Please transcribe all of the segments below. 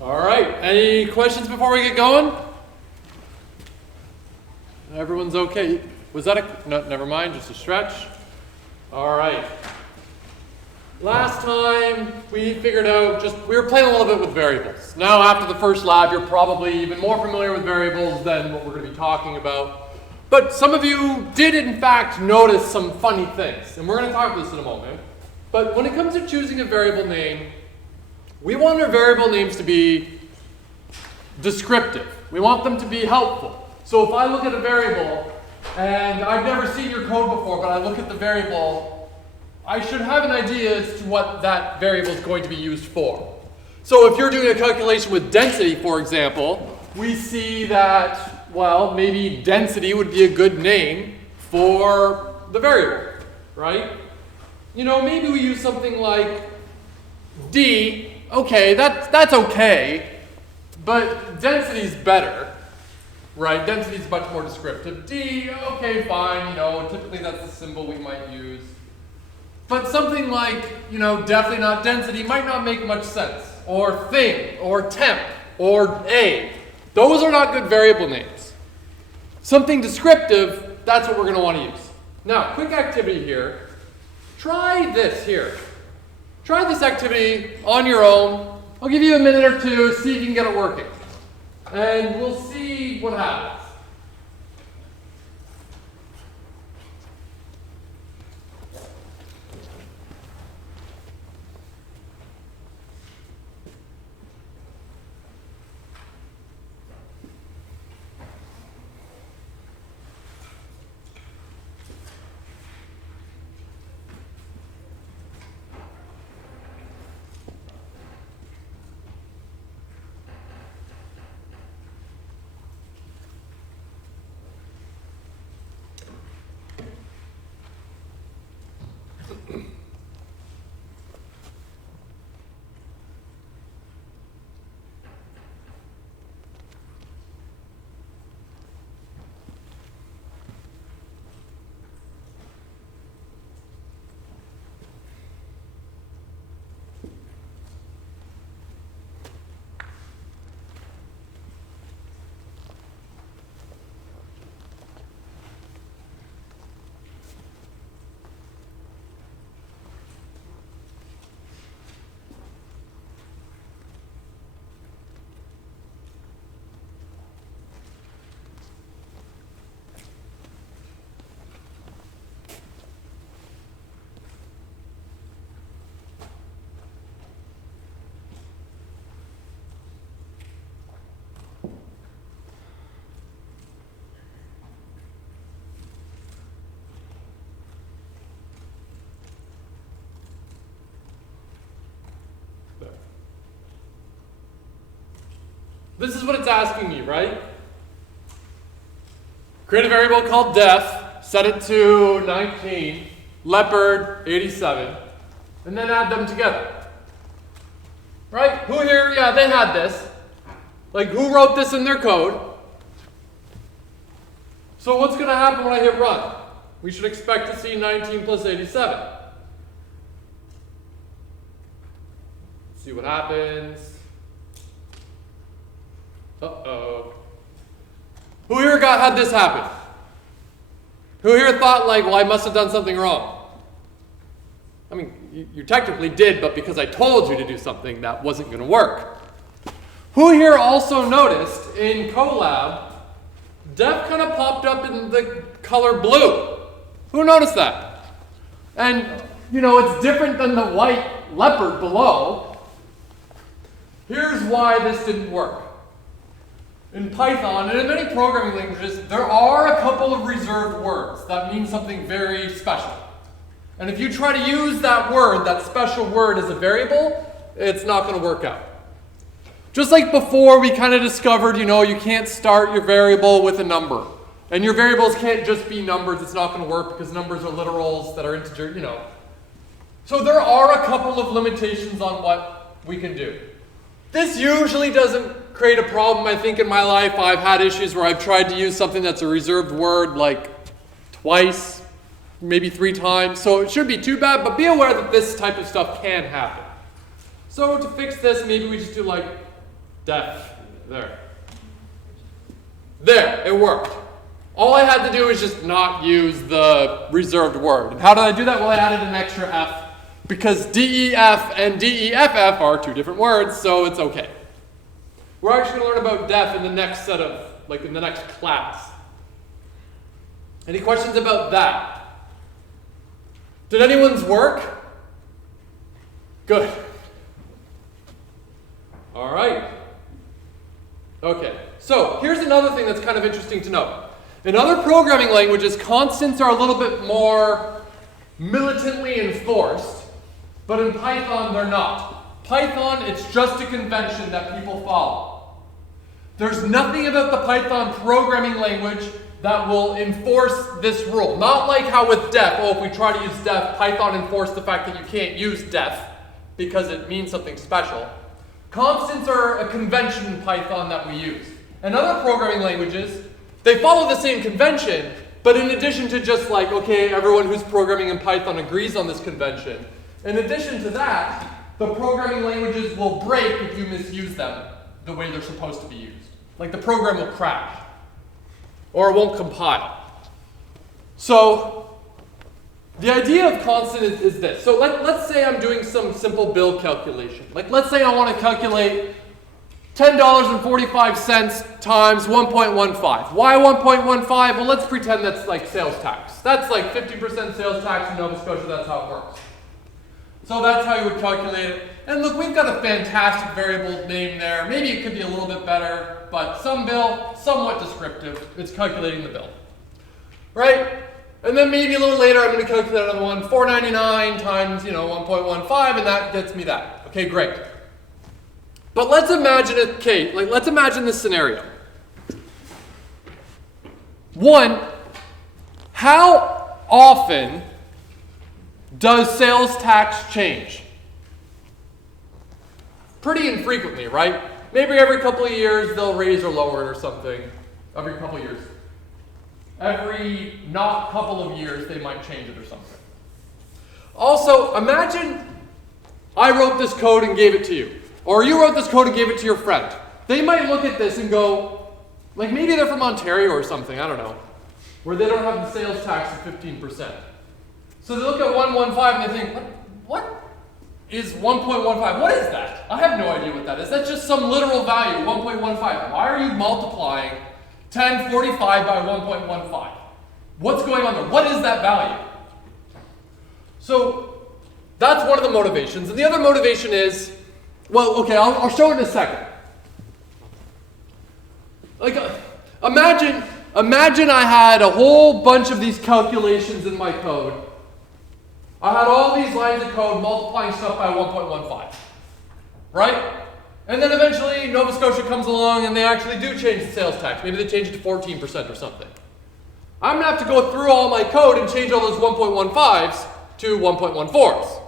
All right, any questions before we get going? Everyone's okay. Was that a, no, never mind, just a stretch. All right. Last time we figured out we were playing a little bit with variables. Now after the first lab, you're probably even more familiar with variables than what we're going to be talking about. But some of you did in fact notice some funny things, and we're going to talk about this in a moment. But when it comes to choosing a variable name, we want our variable names to be descriptive. We want them to be helpful. So if I look at a variable, and I've never seen your code before, but I look at the variable, I should have an idea as to what that variable is going to be used for. So if you're doing a calculation with density, for example, we see that, well, maybe density would be a good name for the variable, right? You know, maybe we use something like D. Okay, that's okay, but density's better, right? Density's much more descriptive. D, okay, fine, you know, typically that's the symbol we might use. But something like, you know, definitely not density might not make much sense. Or thing, or temp, or A. Those are not good variable names. Something descriptive, that's what we're going to want to use. Now, quick activity here. Try this here. Try this activity on your own. I'll give you a minute or two, see if you can get it working. And we'll see what happens. This is what it's asking me, right? Create a variable called def, set it to 19, leopard 87, and then add them together. Right? Who here, yeah, they had this. Like, who wrote this in their code? So what's going to happen when I hit run? We should expect to see 19 plus 87. Let's see what happens. Uh-oh. Who here had this happen? Who here thought, like, well, I must have done something wrong? I mean, you technically did, but because I told you to do something, that wasn't going to work. Who here also noticed in Colab, def kind of popped up in the color blue? Who noticed that? And, you know, it's different than the white leopard below. Here's why this didn't work. In Python, and in many programming languages, there are a couple of reserved words that mean something very special. And if you try to use that word, that special word, as a variable, it's not going to work out. Just like before, we kind of discovered, you know, you can't start your variable with a number. And your variables can't just be numbers. It's not going to work because numbers are literals that are integer, you know. So there are a couple of limitations on what we can do. This usually doesn't create a problem. I think in my life I've had issues where I've tried to use something that's a reserved word like twice, maybe 3 times. So it shouldn't be too bad, but be aware that this type of stuff can happen. So to fix this, maybe we just do like Def. There. There, it worked. All I had to do was just not use the reserved word. And how did I do that? Well, I added an extra F because DEF and DEFF are two different words, so it's okay. We're actually going to learn about def in the next set of, like in the next class. Any questions about that? Did anyone's work? Good. All right. Okay, so here's another thing that's kind of interesting to know. In other programming languages, constants are a little bit more militantly enforced, but in Python, they're not. Python, it's just a convention that people follow. There's nothing about the Python programming language that will enforce this rule. Not like how with def, oh, if we try to use def, Python enforced the fact that you can't use def because it means something special. Constants are a convention in Python that we use. In other programming languages, they follow the same convention, but in addition to just like, okay, everyone who's programming in Python agrees on this convention, in addition to that, the programming languages will break if you misuse them the way they're supposed to be used. Like the program will crash, or it won't compile. So the idea of constant is this. So let's say I'm doing some simple bill calculation. Like let's say I want to calculate $10.45 times 1.15. Why 1.15? Well, let's pretend that's like sales tax. That's like 50% sales tax in Nova Scotia. That's how it works. So that's how you would calculate it. And look, we've got a fantastic variable name there. Maybe it could be a little bit better, but some bill, somewhat descriptive. It's calculating the bill, right? And then maybe a little later, I'm going to calculate another one, $4.99 times, 1.15, and that gets me that. Okay, great. But let's imagine let's imagine this scenario. One, how often does sales tax change? Pretty infrequently, right? Maybe every couple of years they'll raise or lower it or something. Every couple of years. Every not couple of years they might change it or something. Also, imagine I wrote this code and gave it to you. Or you wrote this code and gave it to your friend. They might look at this and go, like maybe they're from Ontario or something, I don't know, where they don't have the sales tax of 15%. So they look at 115 and they think, what is 1.15? What is that? I have no idea what that is. That's just some literal value, 1.15. Why are you multiplying 1045 by 1.15? What's going on there? What is that value? So that's one of the motivations. And the other motivation is, well, okay, I'll show it in a second. Like, imagine I had a whole bunch of these calculations in my code. I had all these lines of code multiplying stuff by 1.15, right? And then eventually Nova Scotia comes along and they actually do change the sales tax. Maybe they change it to 14% or something. I'm going to have to go through all my code and change all those 1.15s to 1.14s.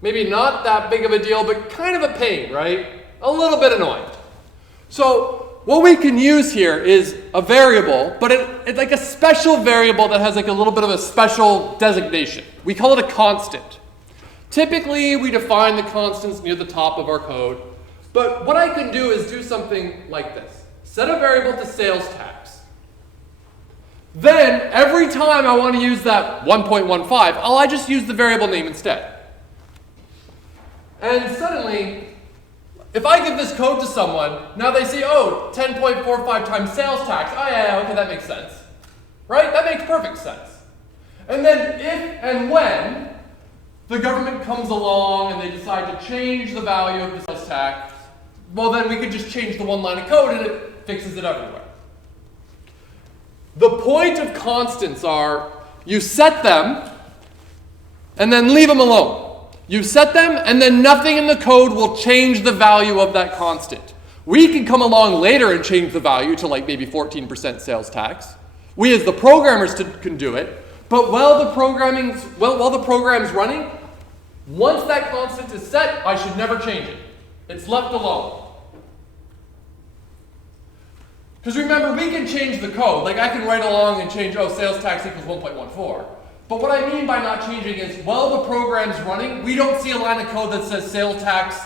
Maybe not that big of a deal, but kind of a pain, right? A little bit annoying. So what we can use here is a variable, but it's like a special variable that has like a little bit of a special designation. We call it a constant. Typically, we define the constants near the top of our code, but what I can do is do something like this. Set a variable to sales tax. Then, every time I want to use that 1.15, I just use the variable name instead. And suddenly, if I give this code to someone, now they see, oh, 10.45 times sales tax. Oh, yeah, okay, that makes sense. Right? That makes perfect sense. And then if and when the government comes along and they decide to change the value of the sales tax, well, then we could just change the one line of code and it fixes it everywhere. The point of constants are you set them and then leave them alone. You set them, and then nothing in the code will change the value of that constant. We can come along later and change the value to like maybe 14% sales tax. We as the programmers can do it, but while the program's running, once that constant is set, I should never change it. It's left alone. Because remember, we can change the code. Like I can write along and change, oh, sales tax equals 1.14. But what I mean by not changing is, while the program's running, we don't see a line of code that says sales tax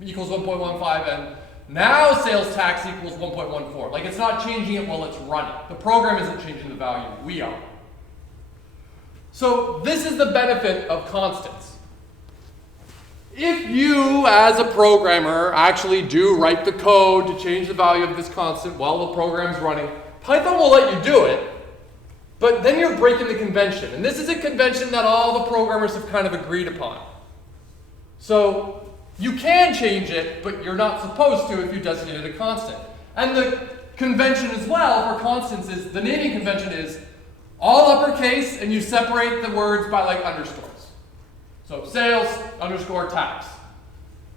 equals 1.15 and now sales tax equals 1.14. Like it's not changing it while it's running. The program isn't changing the value, we are. So this is the benefit of constants. If you, as a programmer, actually do write the code to change the value of this constant while the program's running, Python will let you do it, but then you're breaking the convention. And this is a convention that all the programmers have kind of agreed upon. So you can change it, but you're not supposed to if you designated a constant. And the convention as well for constants is, the naming convention is all uppercase and you separate the words by like underscores. So sales underscore tax.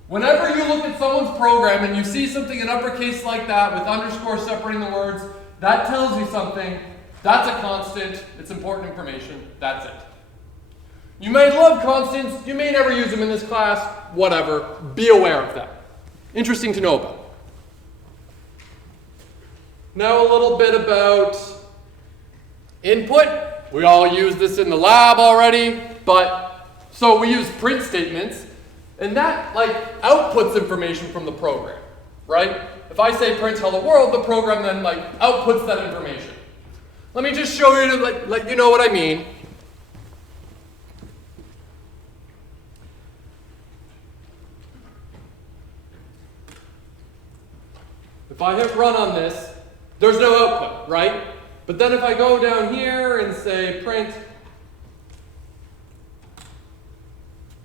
Whenever you look at someone's program and you see something in uppercase like that with underscore separating the words, that tells you something. That's a constant. It's important information. That's it. You may love constants. You may never use them in this class. Whatever. Be aware of that. Interesting to know about. Now a little bit about input. We all use this in the lab already, but so we use print statements, and that like outputs information from the program, right? If I say print hello world, the program then like outputs that information. Let me just show you to let you know what I mean. If I hit run on this, there's no output, right? But then if I go down here and say print,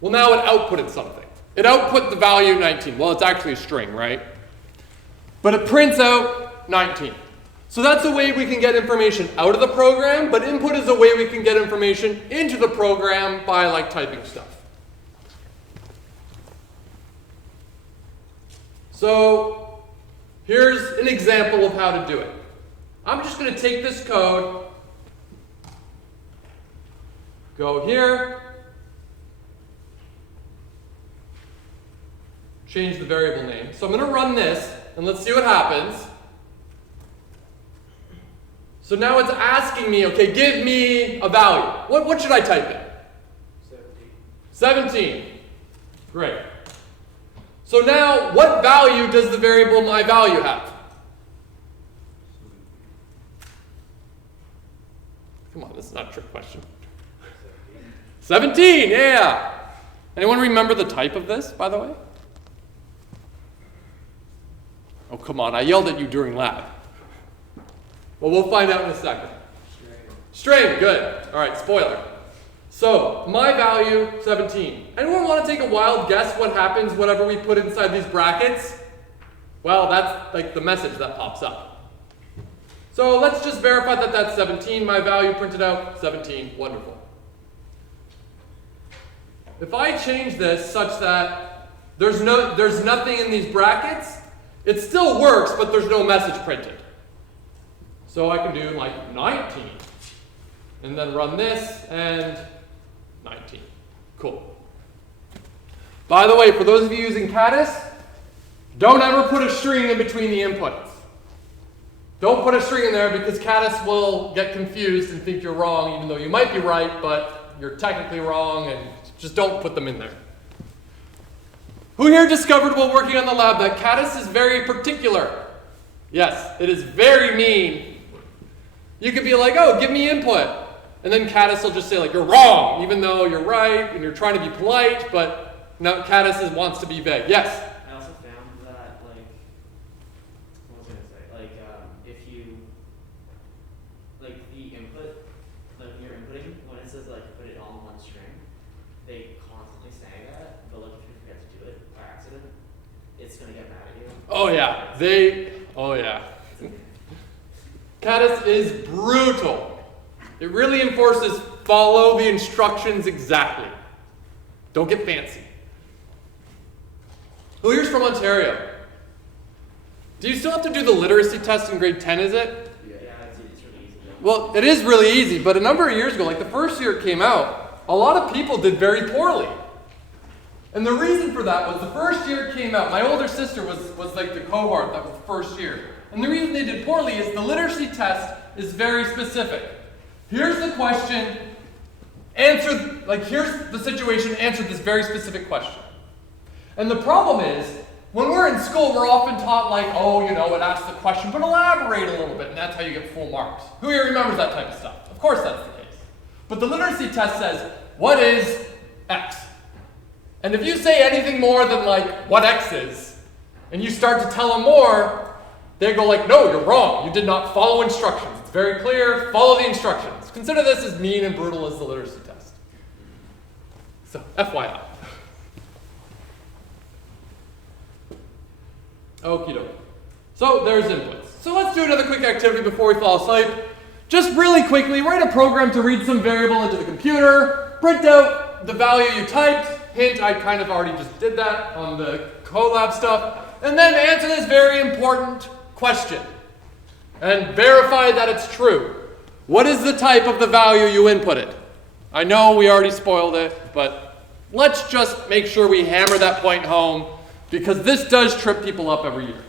well, now it outputted something. It output the value 19. Well, it's actually a string, right? But it prints out 19. So that's a way we can get information out of the program, but input is a way we can get information into the program by like typing stuff. So here's an example of how to do it. I'm just going to take this code, go here, change the variable name. So I'm going to run this, and let's see what happens. So now it's asking me, okay, give me a value. What should I type in? 17. Great. So now, what value does the variable my value have? Come on, this is not a trick question. 17, yeah. Anyone remember the type of this, by the way? Oh, come on, I yelled at you during lab. Well, we'll find out in a second. String, good. All right, spoiler. So, my value, 17. Anyone want to take a wild guess what happens whenever we put inside these brackets? Well, that's like the message that pops up. So let's just verify that that's 17. My value printed out, 17. Wonderful. If I change this such that there's nothing in these brackets, it still works, but there's no message printed. So I can do like 19. And then run this, and 19. Cool. By the way, for those of you using Caddis, don't ever put a string in between the inputs. Don't put a string in there because Caddis will get confused and think you're wrong, even though you might be right, but you're technically wrong, and just don't put them in there. Who here discovered while working on the lab that Caddis is very particular? Yes, it is very mean. You could be like, oh, give me input. And then Caddis will just say, like, you're wrong, even though you're right, and you're trying to be polite, but no, Caddis wants to be vague. Yes? I also found that, like, what was I going to say? Like, if you, like, the input, like, when you're inputting, when it says, like, put it all in one string, they constantly say that, but, like, if you forget to do it by accident, it's going to get mad at you. Oh, yeah. Oh, yeah. Caddis is brutal. It really enforces follow the instructions exactly. Don't get fancy. Who here's from Ontario? Do you still have to do the literacy test in grade 10, is it? Yeah, it's really easy. Well, it is really easy, but a number of years ago, like the first year it came out, a lot of people did very poorly. And the reason for that was the first year it came out, my older sister was like the cohort that was the first year. And the reason they did poorly is the literacy test is very specific. Here's the question, here's the situation, answer this very specific question. And the problem is, when we're in school, we're often taught like, oh, you know, it asks the question, but elaborate a little bit, and that's how you get full marks. Who here remembers that type of stuff? Of course that's the case. But the literacy test says, what is X? And if you say anything more than like, what X is, and you start to tell them more, they go like, no, you're wrong. You did not follow instructions. It's very clear. Follow the instructions. Consider this as mean and brutal as the literacy test. So, FYI. Okie dokie. So there's inputs. So let's do another quick activity before we fall asleep. Just really quickly, write a program to read some variable into the computer, print out the value you typed. Hint, I kind of already just did that on the CoLab stuff. And then answer this very important question. And verify that it's true. What is the type of the value you inputted? I know we already spoiled it, but let's just make sure we hammer that point home, because this does trip people up every year.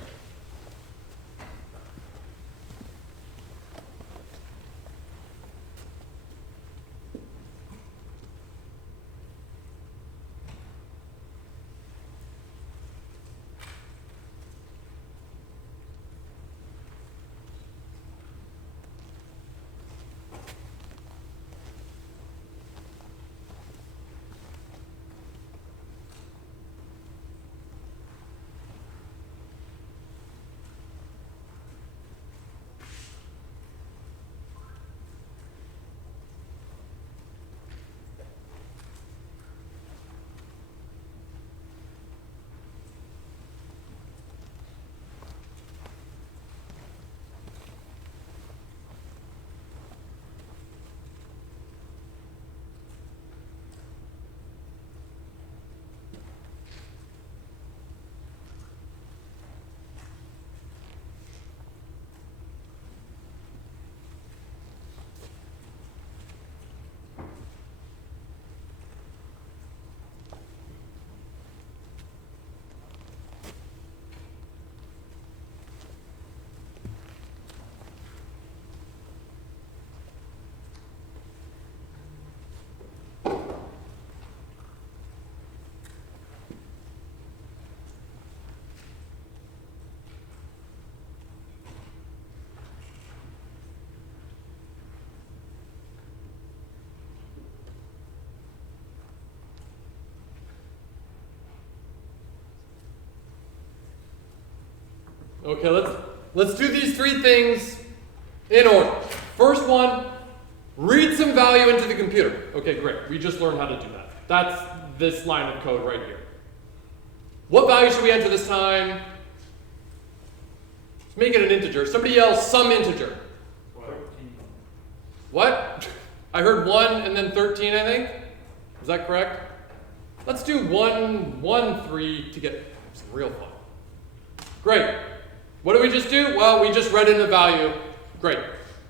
Okay, let's do these three things in order. First one, read some value into the computer. Okay, great. We just learned how to do that. That's this line of code right here. What value should we enter this time? Let's make it an integer. Somebody yell some integer. What? I heard 1 and then 13, I think. Is that correct? Let's do 1, 1, 3 to get some real fun. Great. What did we just do? Well, we just read in a value. Great.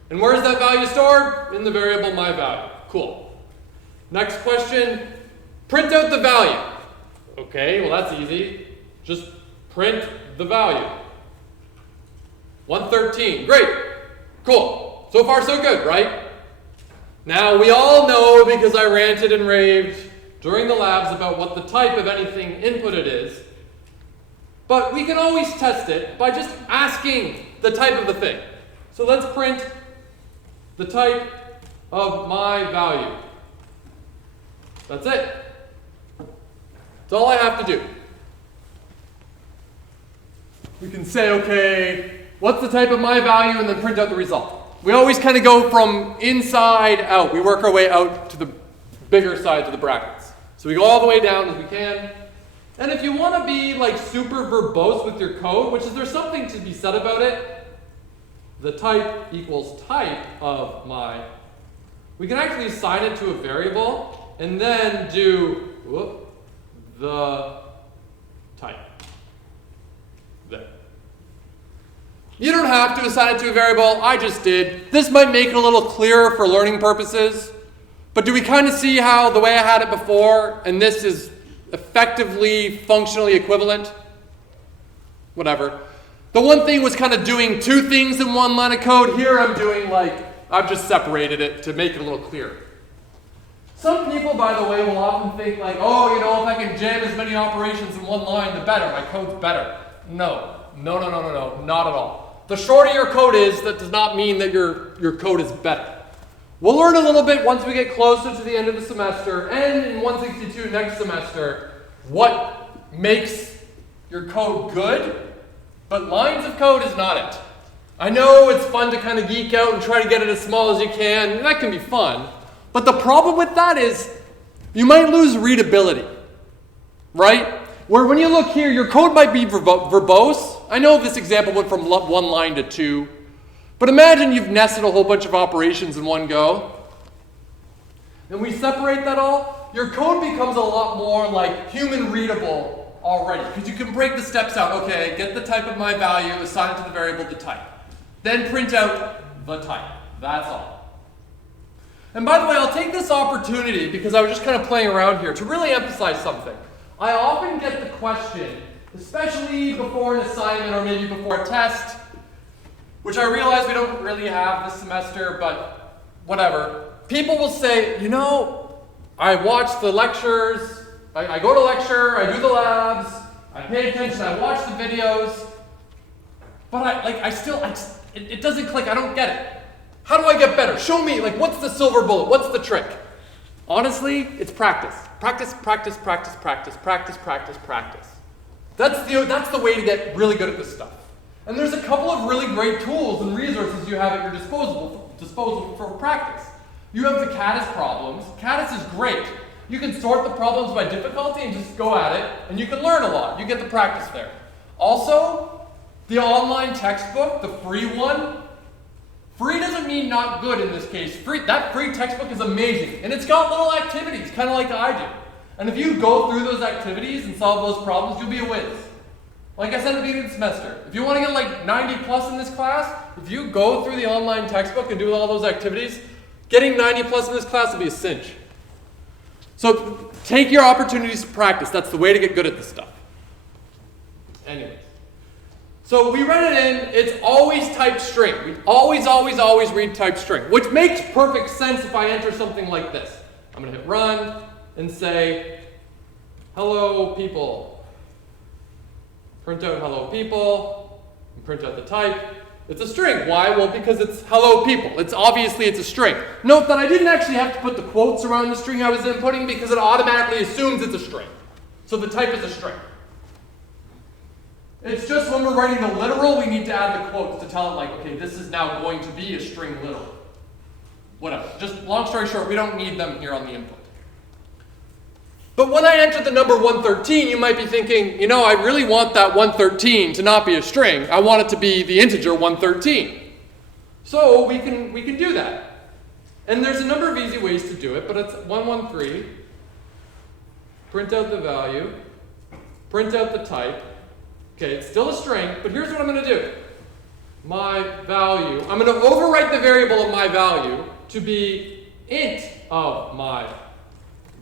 And where is that value stored? In the variable myValue. Cool. Next question, print out the value. Okay, well that's easy. Just print the value. 113. Great. Cool. So far so good, right? Now we all know, because I ranted and raved during the labs about what the type of anything inputted is, but we can always test it by just asking the type of the thing. So let's print the type of my value. That's it. That's all I have to do. We can say, okay, what's the type of my value, and then print out the result. We always kind of go from inside out. We work our way out to the bigger sides of the brackets. So we go all the way down as we can. And if you want to be like super verbose with your code, which is there's something to be said about it, the type equals type of my, we can actually assign it to a variable and then do the type. There. You don't have to assign it to a variable. I just did. This might make it a little clearer for learning purposes. But do we kind of see how the way I had it before and this is effectively functionally equivalent? Whatever. The one thing was kind of doing two things in one line of code. Here I'm doing I've just separated it to make it a little clearer. Some people, by the way, will often think like, oh, you know, if I can jam as many operations in one line, the better. My code's better. No, not at all. The shorter your code is, that does not mean that your code is better. We'll learn a little bit once we get closer to the end of the semester, and in 162 next semester, what makes your code good, but lines of code is not it. I know it's fun to kind of geek out and try to get it as small as you can, and that can be fun. But the problem with that is you might lose readability, right? Where when you look here, your code might be verbose. I know this example went from 1 line to 2. But imagine you've nested a whole bunch of operations in one go. And we separate that all. Your code becomes a lot more like human readable already. Because you can break the steps out. Okay, get the type of my value, assign it to the variable the type. Then print out the type. That's all. And by the way, I'll take this opportunity, because I was just kind of playing around here, to really emphasize something. I often get the question, especially before an assignment or maybe before a test, which I realize we don't really have this semester, but whatever. People will say, you know, I watch the lectures, I go to lecture, I do the labs, I pay attention, I watch the videos, but it doesn't click, I don't get it. How do I get better? Show me, like, what's the silver bullet? What's the trick? Honestly, it's practice. Practice. That's the way to get really good at this stuff. And there's a couple of really great tools and resources you have at your disposal for practice. You have the Caddis problems. Caddis is great. You can sort the problems by difficulty and just go at it, and you can learn a lot. You get the practice there. Also, the online textbook, the free one. Free doesn't mean not good in this case. That free textbook is amazing. And it's got little activities, kind of like I do. And if you go through those activities and solve those problems, you'll be a whiz. Like I said at the beginning of the semester, if you want to get like 90 plus in this class, if you go through the online textbook and do all those activities, getting 90 plus in this class will be a cinch. So take your opportunities to practice. That's the way to get good at this stuff. Anyways. So we read it in, it's always typed string. We always read typed string, which makes perfect sense if I enter something like this. I'm going to hit run and say, hello people. Print out hello people, and print out the type. It's a string. Why? Well, because it's hello people. It's a string. Note that I didn't actually have to put the quotes around the string I was inputting because it automatically assumes it's a string. So the type is a string. It's just when we're writing the literal, we need to add the quotes to tell it like, okay, this is now going to be a string literal. Whatever. Just long story short, we don't need them here on the input. But when I enter the number 113, you might be thinking, you know, I really want that 113 to not be a string. I want it to be the integer 113. So we can do that. And there's a number of easy ways to do it, but it's 113, print out the value, print out the type. Okay, it's still a string, but here's what I'm going to do. My value, I'm going to overwrite the variable of my value to be int of my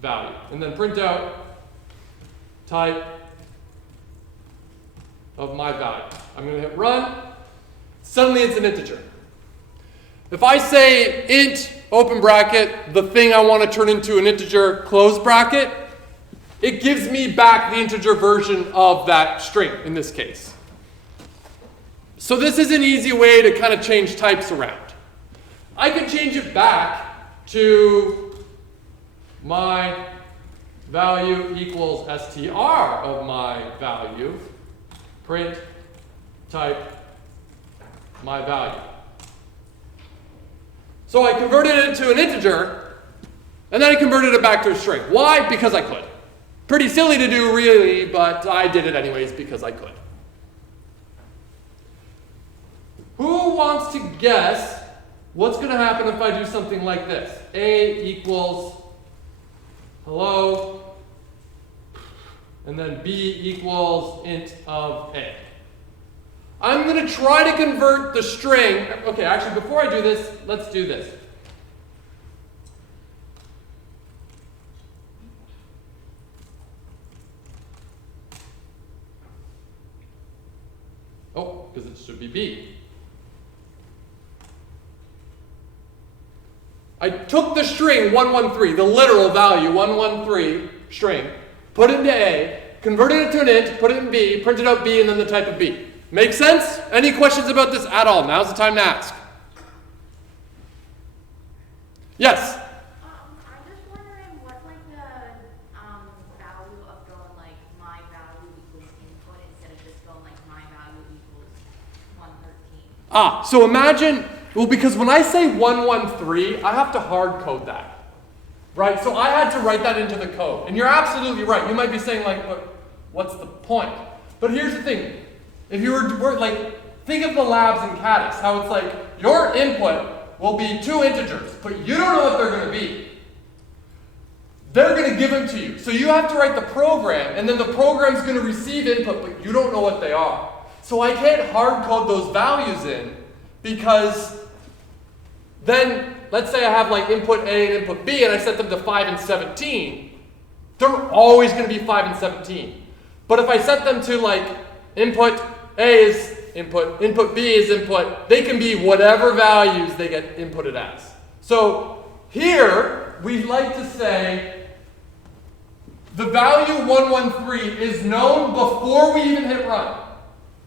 value. And then print out type of my value. I'm going to hit run. Suddenly it's an integer. If I say int, open bracket, the thing I want to turn into an integer, close bracket, it gives me back the integer version of that string in this case. So this is an easy way to kind of change types around. I can change it back to my value equals str of my value, print type my value. So I converted it to an integer, and then I converted it back to a string. Why? Because I could. Pretty silly to do, really, but I did it anyways because I could. Who wants to guess what's going to happen if I do something like this? A equals hello, and then B equals int of A. I'm going to try to convert the string. Okay, actually, before I do this, let's do this. Oh, because it should be B. I took the string 113, the literal value 113 string, put it into A, converted it to an int, put it in B, printed out B, and then the type of B. Make sense? Any questions about this at all? Now's the time to ask. Yes? I'm just wondering what's like the value of going like my value equals input instead of just going like my value equals 113. So imagine, well, because when I say 113, I have to hard code that, right? So I had to write that into the code. And you're absolutely right. You might be saying like, what's the point? But here's the thing. If you were like, think of the labs in Caddis, how it's like, your input will be 2 integers, but you don't know what they're going to be. They're going to give them to you. So you have to write the program, and then the program's going to receive input, but you don't know what they are. So I can't hard code those values in, because then, let's say I have like input A and input B, and I set them to 5 and 17. They're always going to be 5 and 17. But if I set them to like input A is input, input B is input, they can be whatever values they get inputted as. So here, we like to say the value 113 is known before we even hit run,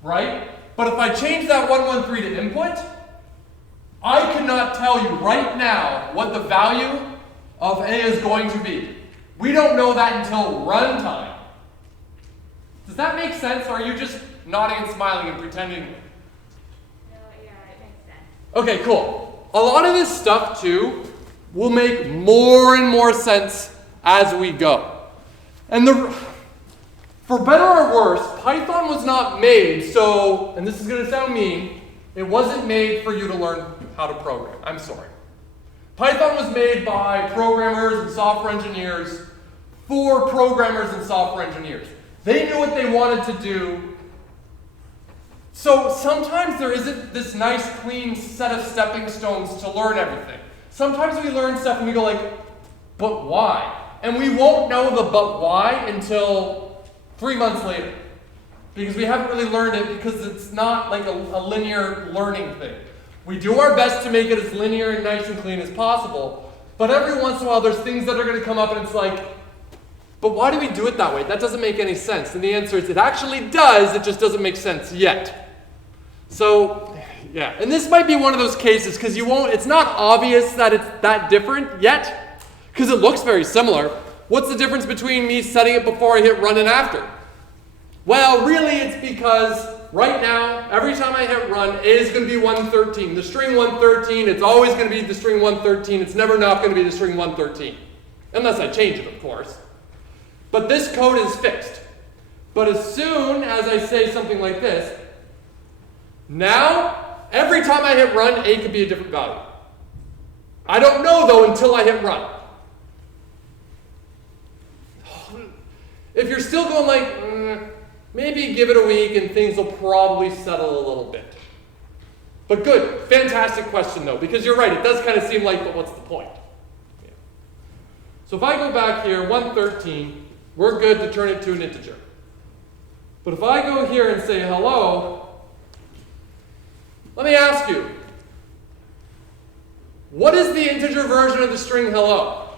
right? But if I change that 113 to input, I cannot tell you right now what the value of A is going to be. We don't know that until runtime. Does that make sense, or are you just nodding and smiling and pretending? No, yeah, it makes sense. Okay, cool. A lot of this stuff, too, will make more and more sense as we go. And for better or worse, Python was not made so, and this is going to sound mean, it wasn't made for you to learn how to program. I'm sorry. Python was made by programmers and software engineers for programmers and software engineers. They knew what they wanted to do. So sometimes there isn't this nice, clean set of stepping stones to learn everything. Sometimes we learn stuff and we go like, but why? And we won't know the but why until 3 months later. Because we haven't really learned it, because it's not like a linear learning thing. We do our best to make it as linear and nice and clean as possible, but every once in a while there's things that are going to come up and it's like, but why do we do it that way? That doesn't make any sense. And the answer is it actually does, it just doesn't make sense yet. So, yeah. And this might be one of those cases because it's not obvious that it's that different yet, because it looks very similar. What's the difference between me setting it before I hit run and after? Well, really it's because right now, every time I hit run, A is going to be 113. The string 113, it's always going to be the string 113. It's never not going to be the string 113. Unless I change it, of course. But this code is fixed. But as soon as I say something like this, now, every time I hit run, A could be a different value. I don't know, though, until I hit run. If you're still going like, maybe give it a week and things will probably settle a little bit. But good, fantastic question, though, because you're right, it does kind of seem like, but what's the point? Yeah. So if I go back here, 113, we're good to turn it to an integer. But if I go here and say hello, let me ask you, what is the integer version of the string hello?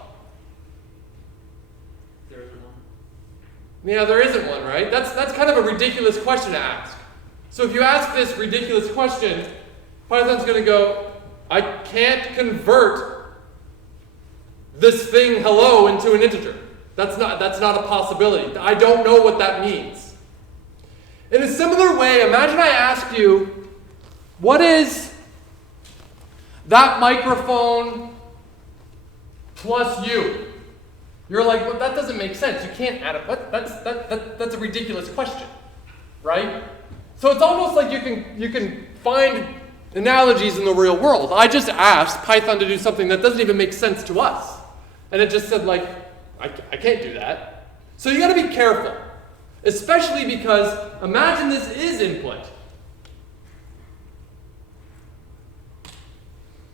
There isn't one. Yeah, there isn't one, right? That's kind of a ridiculous question to ask. So if you ask this ridiculous question, Python's going to go, I can't convert this thing hello into an integer. That's not a possibility. I don't know what that means. In a similar way, imagine I asked you, what is that microphone plus you? You're like, well, that doesn't make sense. You can't add it. That's a ridiculous question, right? So it's almost like you can find analogies in the real world. I just asked Python to do something that doesn't even make sense to us. And it just said, like, I can't do that. So you got to be careful, especially because imagine this is input.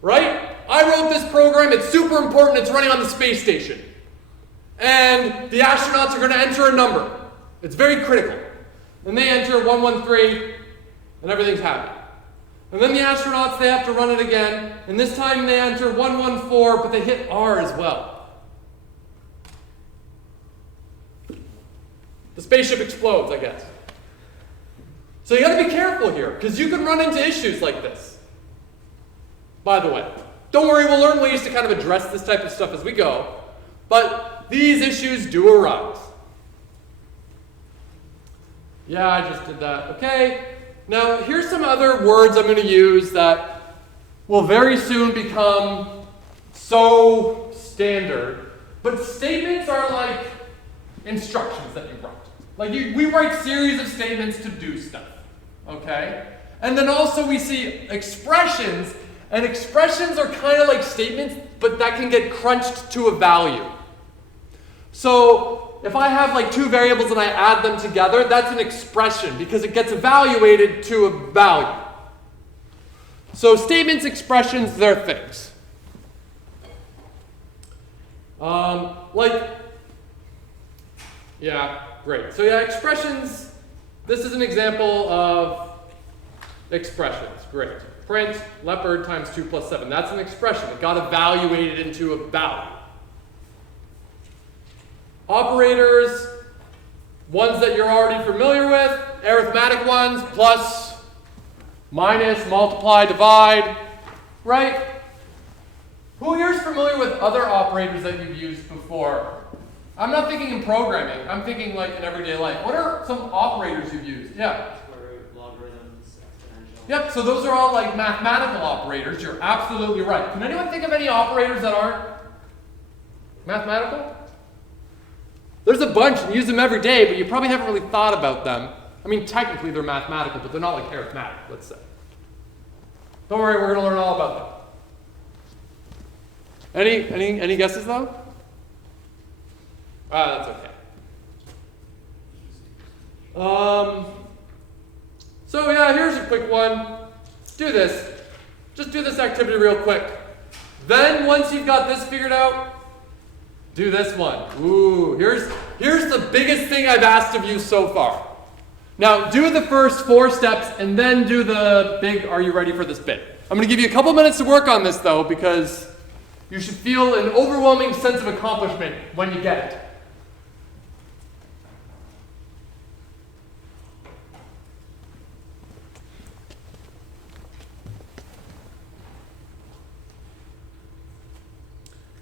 Right? I wrote this program, it's super important, it's running on the space station. And the astronauts are going to enter a number. It's very critical. And they enter 113, and everything's happy. And then the astronauts, they have to run it again. And this time they enter 114, but they hit R as well. The spaceship explodes, I guess. So you gotta be careful here, because you can run into issues like this. By the way, don't worry, we'll learn ways to kind of address this type of stuff as we go. But these issues do arise. Yeah, I just did that. Okay. Now, here's some other words I'm going to use that will very soon become so standard. But statements are like instructions that you write. Like we write series of statements to do stuff. Okay? And then also we see expressions. And expressions are kind of like statements, but that can get crunched to a value. So if I have like two variables and I add them together, that's an expression because it gets evaluated to a value. So statements, expressions, they're things. Yeah, great. So yeah, expressions, this is an example of expressions. Great. Print, leopard times 2 plus 7. That's an expression. It got evaluated into a value. Operators, ones that you're already familiar with, arithmetic ones, plus, minus, multiply, divide, right? Who here is familiar with other operators that you've used before? I'm not thinking in programming. I'm thinking like in everyday life. What are some operators you've used? Yeah. Square root, logarithms, exponential. Yep, so those are all like mathematical operators. You're absolutely right. Can anyone think of any operators that aren't mathematical? There's a bunch, and use them every day, but you probably haven't really thought about them. I mean, technically they're mathematical, but they're not like arithmetic, let's say. Don't worry, we're going to learn all about them. Any guesses, though? That's okay. So yeah, here's a quick one. Do this. Just do this activity real quick. Then, once you've got this figured out, do this one. Ooh, here's the biggest thing I've asked of you so far. Now, do the first 4 steps and then do the big, are you ready for this bit? I'm going to give you a couple minutes to work on this, though, because you should feel an overwhelming sense of accomplishment when you get it.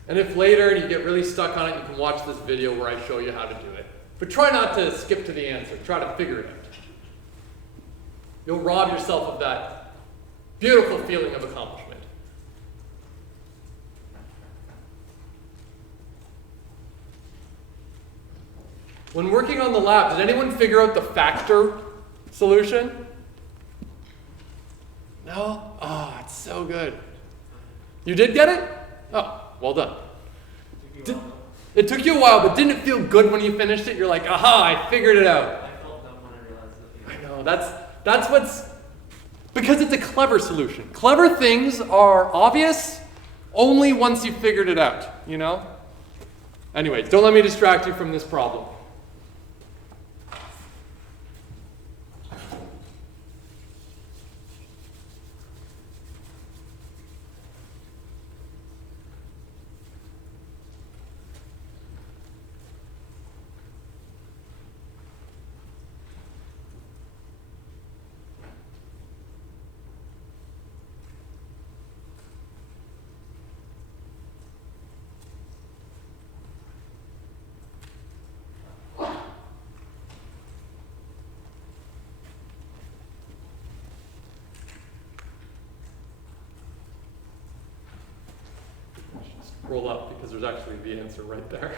And if later and you get really stuck on it, you can watch this video where I show you how to do it. But try not to skip to the answer. Try to figure it out. You'll rob yourself of that beautiful feeling of accomplishment. When working on the lab, did anyone figure out the factor solution? No? Oh, it's so good. You did get it? Oh. Well done. It took you a while, but didn't it feel good when you finished it? You're like, aha, I figured it out. I felt dumb when I realized that. I know, that's what's, because it's a clever solution. Clever things are obvious only once you've figured it out, you know? Anyways, don't let me distract you from this problem. Roll up because there's actually the answer right there.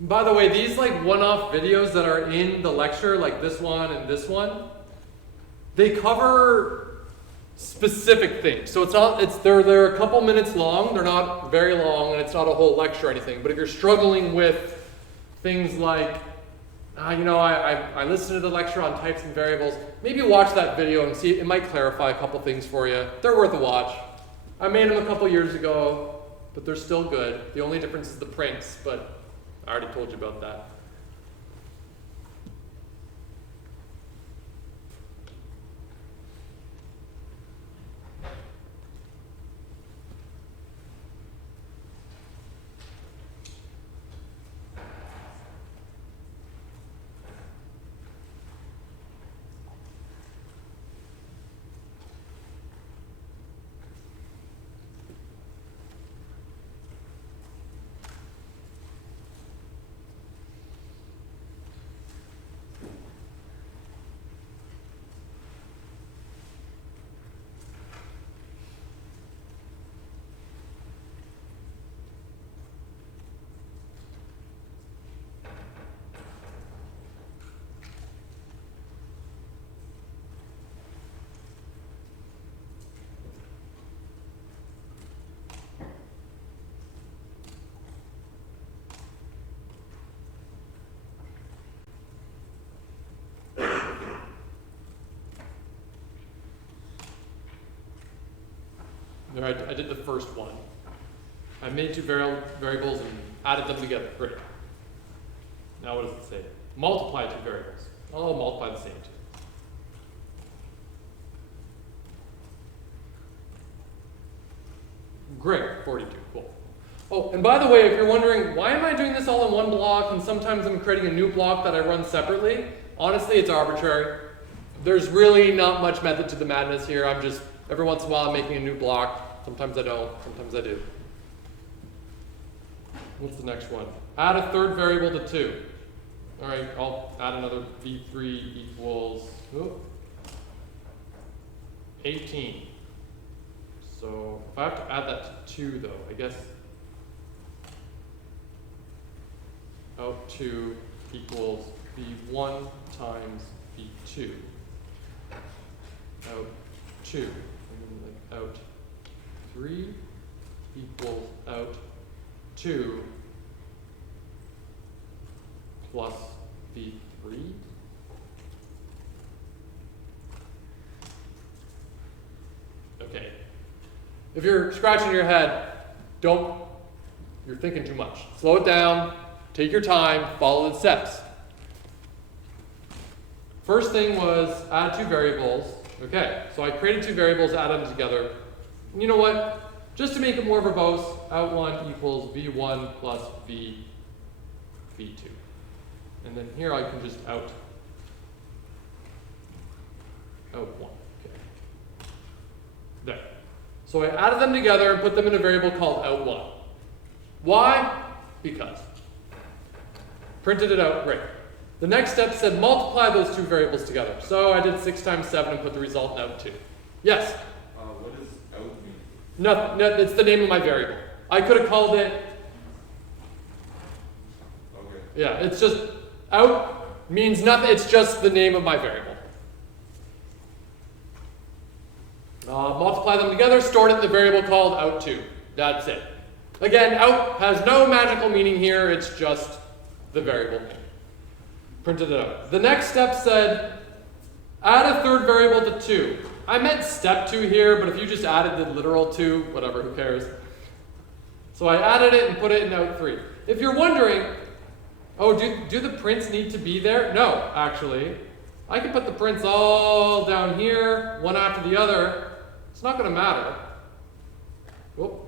By the way, these like one-off videos that are in the lecture, like this one and this one, they cover specific things. So they're a couple minutes long, they're not very long, and it's not a whole lecture or anything. But if you're struggling with things like, I listened to the lecture on types and variables, maybe watch that video and see, it might clarify a couple things for you. They're worth a watch. I made them a couple years ago, but they're still good. The only difference is the prints, but I already told you about that. All right, I did the first one. I made two variables and added them together. Great. Now what does it say? Multiply two variables. I'll multiply the same two. Great, 42, cool. Oh, and by the way, if you're wondering, why am I doing this all in one block and sometimes I'm creating a new block that I run separately? Honestly, it's arbitrary. There's really not much method to the madness here. I'm just, every once in a while I'm making a new block. Sometimes I don't, sometimes I do. What's the next one? Add a third variable to 2. All right, I'll add another v3 equals 18. So if I have to add that to 2 though, I guess out 2 equals v1 times v2. Out 2, and then like out 3 equals out 2 plus v3. Okay. If you're scratching your head, you're thinking too much. Slow it down, take your time, follow the steps. First thing was add two variables. Okay, so I created two variables, added them together. And you know what? Just to make it more verbose, out1 equals v1 plus v2. And then here I can just out1. Okay. There. So I added them together and put them in a variable called out1. Why? Because. Printed it out, great. The next step said multiply those two variables together. So I did 6 times 7 and put the result in out2. Yes? What does out mean? No, it's the name of my variable. I could have called it. Okay. Yeah, it's just out means nothing. It's just the name of my variable. Multiply them together, stored it in the variable called out2. That's it. Again, out has no magical meaning here. It's just the variable name. Printed it out. The next step said add a third variable to 2. I meant step 2 here, but if you just added the literal 2, whatever, who cares? So I added it and put it in out3. If you're wondering, oh, do the prints need to be there? No, actually. I can put the prints all down here, one after the other. It's not going to matter. Whoop.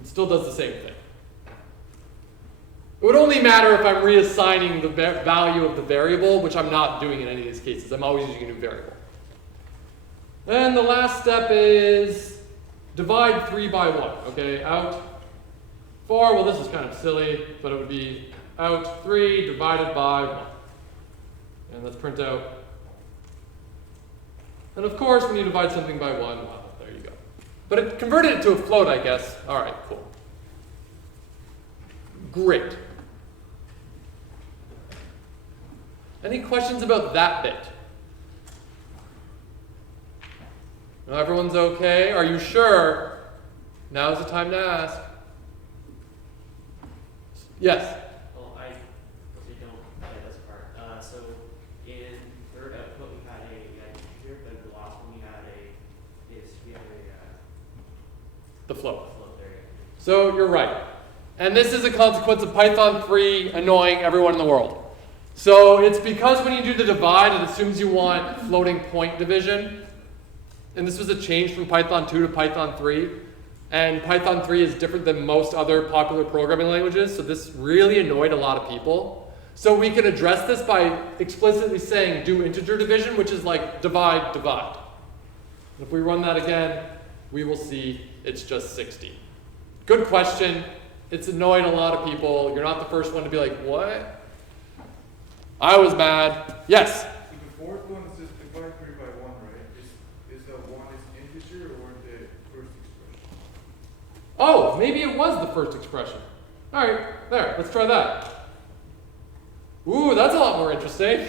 It still does the same thing. It would only matter if I'm reassigning the value of the variable, which I'm not doing in any of these cases. I'm always using a new variable. And the last step is divide 3 by 1. Okay, out 4, well this is kind of silly, but it would be out 3 divided by 1. And let's print out. And of course, when you divide something by 1, well, there you go. But it converted it to a float, I guess. All right, cool. Great. Any questions about that bit? No, everyone's okay? Are you sure? Now's the time to ask. Yes? Well, I don't get this part. So in third output we had a integer, but the last one we had The float. a float there. So you're right. And this is a consequence of Python 3 annoying everyone in the world. So it's because when you do the divide, it assumes you want floating point division. And this was a change from Python 2 to Python 3. And Python 3 is different than most other popular programming languages, so this really annoyed a lot of people. So we can address this by explicitly saying do integer division, which is like divide, divide. And if we run that again, we will see it's just 60. Good question. It's annoyed a lot of people. You're not the first one to be like, what? I was mad. Yes? So the fourth one is just divide 3 by 1, right? Is the 1 is integer or the first expression? Oh, maybe it was the first expression. All right, there, let's try that. Ooh, that's a lot more interesting.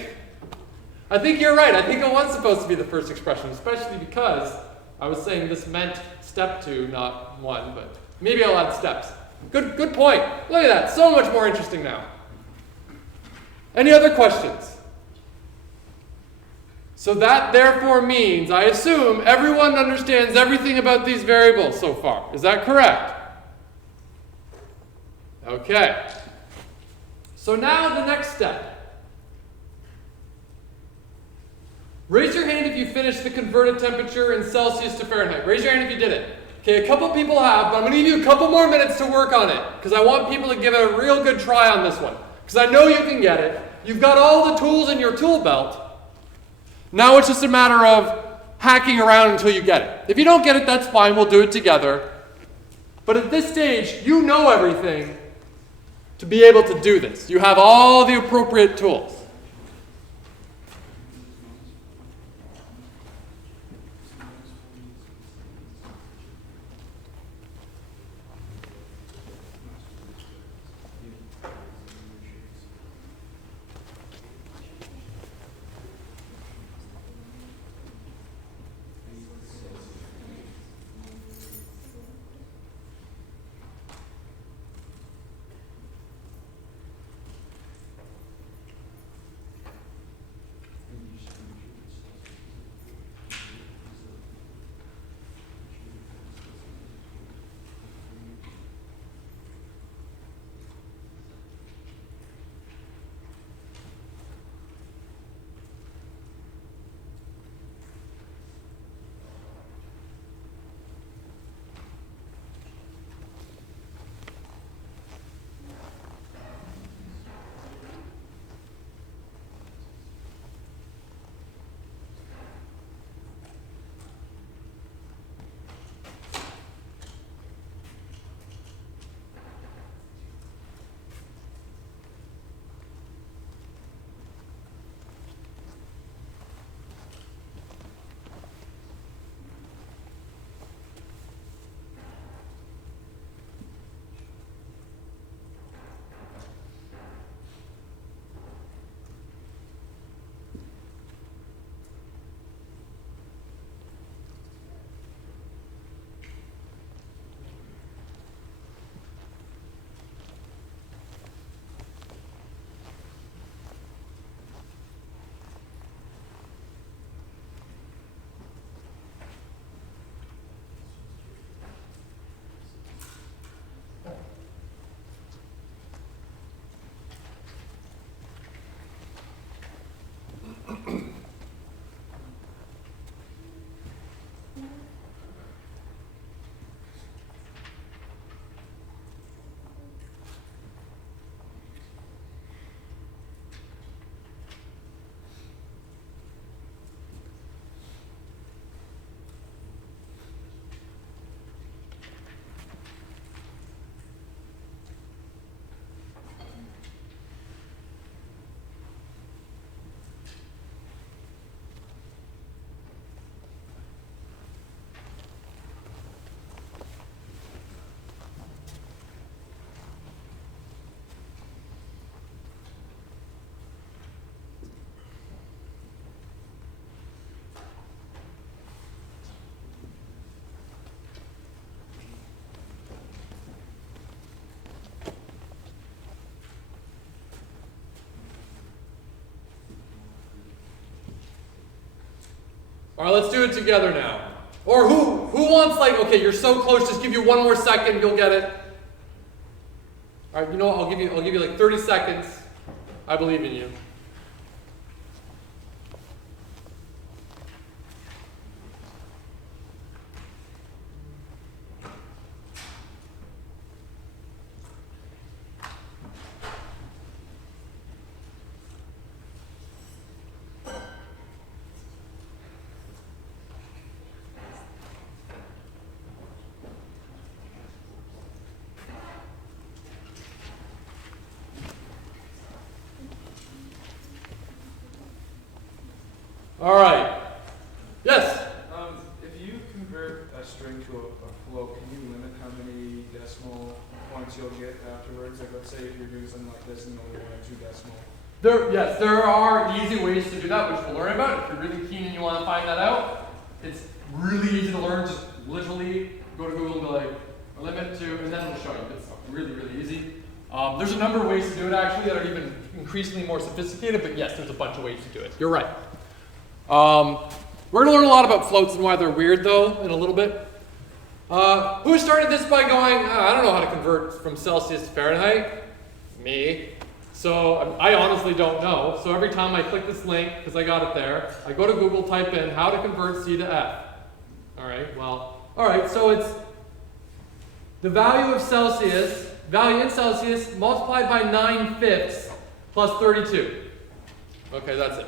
I think you're right. I think it was supposed to be the first expression, especially because I was saying this meant step 2, not 1, but maybe I'll add steps. Good point. Look at that, so much more interesting now. Any other questions? So that therefore means, I assume, everyone understands everything about these variables so far. Is that correct? Okay. So now the next step. Raise your hand if you finished the converted temperature in Celsius to Fahrenheit. Raise your hand if you did it. Okay, a couple people have, but I'm going to give you a couple more minutes to work on it because I want people to give it a real good try on this one. Because I know you can get it. You've got all the tools in your tool belt. Now it's just a matter of hacking around until you get it. If you don't get it, that's fine. We'll do it together. But at this stage, you know everything to be able to do this. You have all the appropriate tools. All right, let's do it together now. Or who wants, like, okay, you're so close, just give you one more second, you'll get it. All right, you know what, I'll give you like 30 seconds. I believe in you. All right. Yes? If you convert a string to a float, can you limit how many decimal points you'll get afterwards? Like, let's say if you're doing something like this and you only want 2 decimal. Yes, there are easy ways to do that, which we'll learn about. If you're really keen and you want to find that out, it's really easy to learn. Just literally go to Google and be like, limit to, and then it'll show you. It's really, really easy. There's a number of ways to do it actually that are even increasingly more sophisticated, but yes, there's a bunch of ways to do it. You're right. We're going to learn a lot about floats and why they're weird, though, in a little bit. Who started this by going, I don't know how to convert from Celsius to Fahrenheit? Me. So I honestly don't know. So every time I click this link, because I got it there, I go to Google, type in how to convert C to F. All right, so it's the value in Celsius multiplied by 9/5 plus 32. Okay, that's it.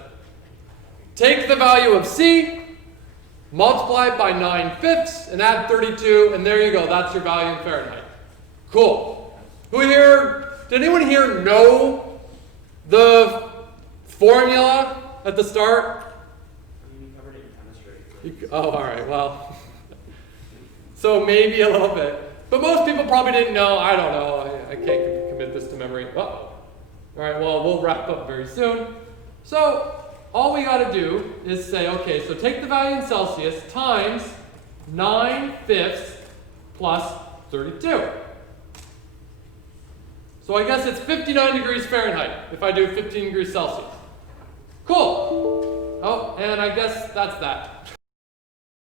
Take the value of C, multiply it by 9/5 and add 32, and there you go. That's your value in Fahrenheit. Cool. Did anyone here know the formula at the start? You covered it in chemistry. Oh, all right. Well, so maybe a little bit. But most people probably didn't know. I don't know. I can't commit this to memory. Oh. All right, well, we'll wrap up very soon. So all we got to do is say, okay, so take the value in Celsius times 9/5 plus 32. So I guess it's 59 degrees Fahrenheit if I do 15 degrees Celsius. Cool. Oh, and I guess that's that.